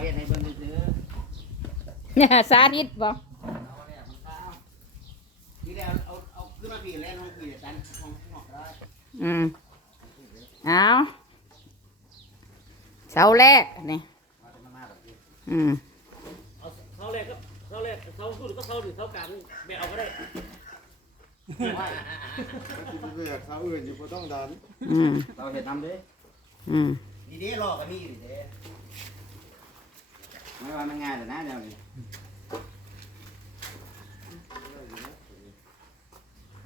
เฮ็ดให้เบิ่งซื่อเนี่ยสาธิตบ่ๆเอาแล้วมันข้าวทีแล้วเอาเอาขึ้นมาพี่แล้วน้องพี่เดี๋ยวตันห้องนอกก็ได้อืมเอาเสาแรกนี่มาจะมามาแบบนี้อืมเอาเขาแรกก็เขาแรกเขาสู้ก็เขาหรือเขากลางไม่เอาก็ได้เลือกเขาอื่นอยู่บ่ต้องดันอืมเราเฮ็ดนำเด้อืมดีเด้รอก็มีอยู่เด้ ไม่ว่ามันง่ายแต่นะเดี๋ยวนี้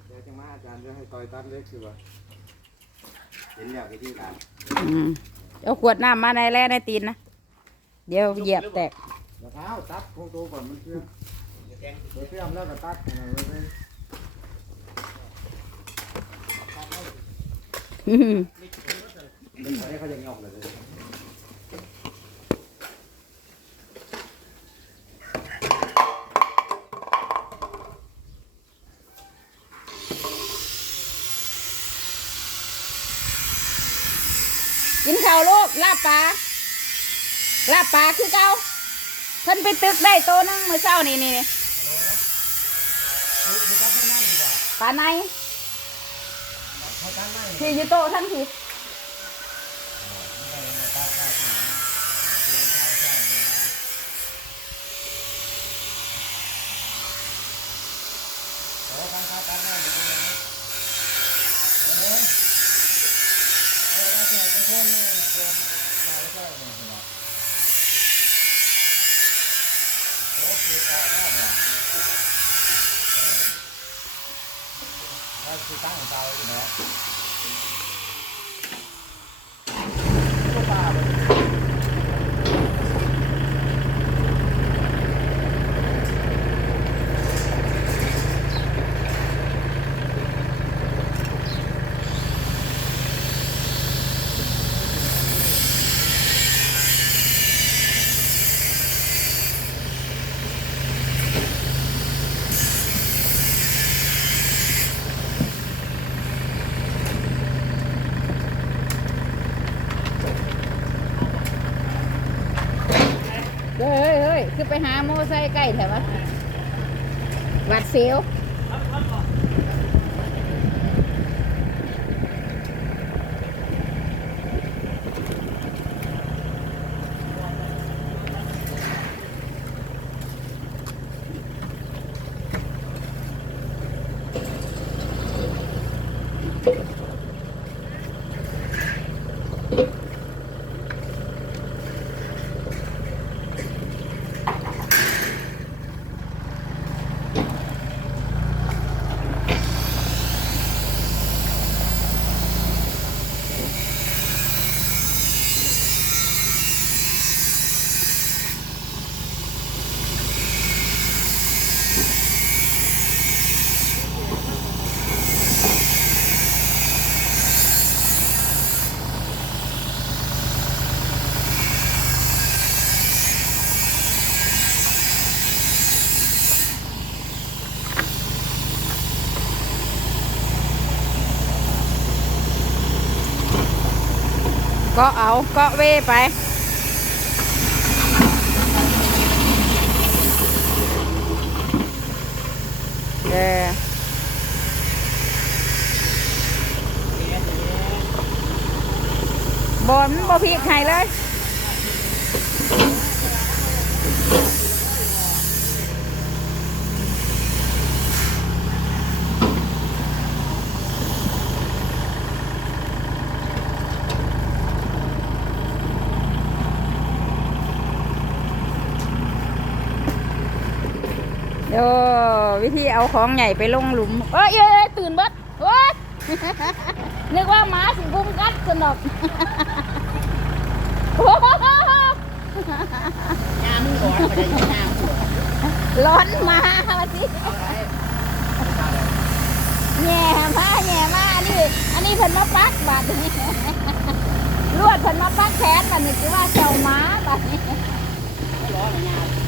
เดี๋ยวจะมาอาจารย์จะให้ต่อยตันเล็กคือว่าเห็นแล้ววิธีการอืมเอาขวดน้ำมาในแร่ในตีนนะ เดี๋ยวเหยียบแตก แล้วเท้าตัดโคงตัวก่อนมันเชื่อมเดี๋ยวแกงเดี๋ยวเชื่อมแล้วก็ตัดอะไรไว้เลยอืมเป็นเขาได้เขาจะงอกเลย กินข้าวลูกลาบปลาลาบปลาคือเก่าเพิ่นไปตึกได้โตนึงเมื่อเช้านี่นี่นี่ปลาในที่อยู่โตะทั้ ตั้งของเราเลยนะฮ้ยเฮ้ย คือไปหาโมอไซค์ใกล้แถววะหวัดเสียว ก็เอาก็เวไป เออบนบ่พีกให้เลย โอ้วิธีเอาของใหญ่ไปลงหลุมเอ้ยเอ้ยตื่นเบิดโอ้ยนึกว่าหมาสิบุ้มกัดสนอกโอ้โหยามึงร้อนไปได้ยามึงร้อนมาสิแง่มาแง่มาอันนี้ อันนี้เพิ่นมาปักบาดนี้ลวดเพิ่นมาปักแขนบาดนี้คือว่าเจ้าหมาบาดนี้ร้อนนกั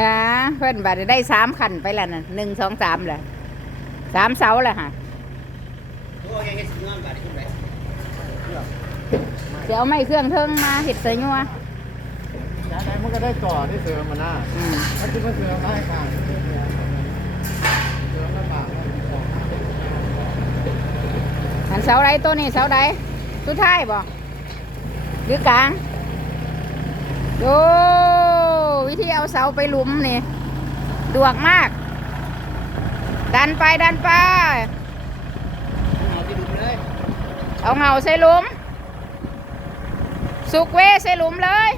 นะเพิ่นบัดได้สามขันไปแล้วน่ะหนึ่งสองสามเลยสามเสาแล้วฮะตัวยังเห็นสีเงินบาทขึ้นไปเดี๋ยวไม่เครื่องเทิงมาเห็ดใส่ยัวยาไหนมันก็ได้ก่อได้เสริมมาหน้าอืมถ้าคิดว่าเสริมได้ค่ะเสริมลำบากนะอันเสาใดตัวนี้เสาใดสุดท้ายบ่หรือกลางโอ้ วิธีเอาเสาไปหลุมนี่ดวกมาก ดันไปดันไปเอาที่ดุเลยเอาเงาใส่หลุม สุกเวใส่หลุมเลย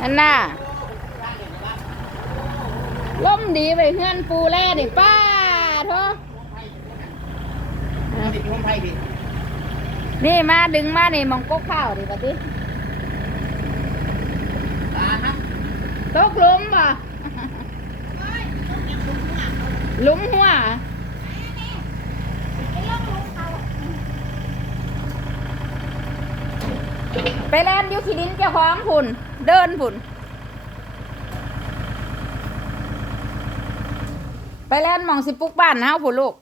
นั่นน่ะล่มดีไปเฮือนปูแล่นี่ป้าเถอะ นี่มาดึงมานี่มองกกข้าวดิปะติตาฮะตกหลุมบ่หลุมหัวไปแล่นอยุขีดินเจ้าของผุนเดินผุนไปแล่นหมองสิปลุกบ้านเฮาผุนลูก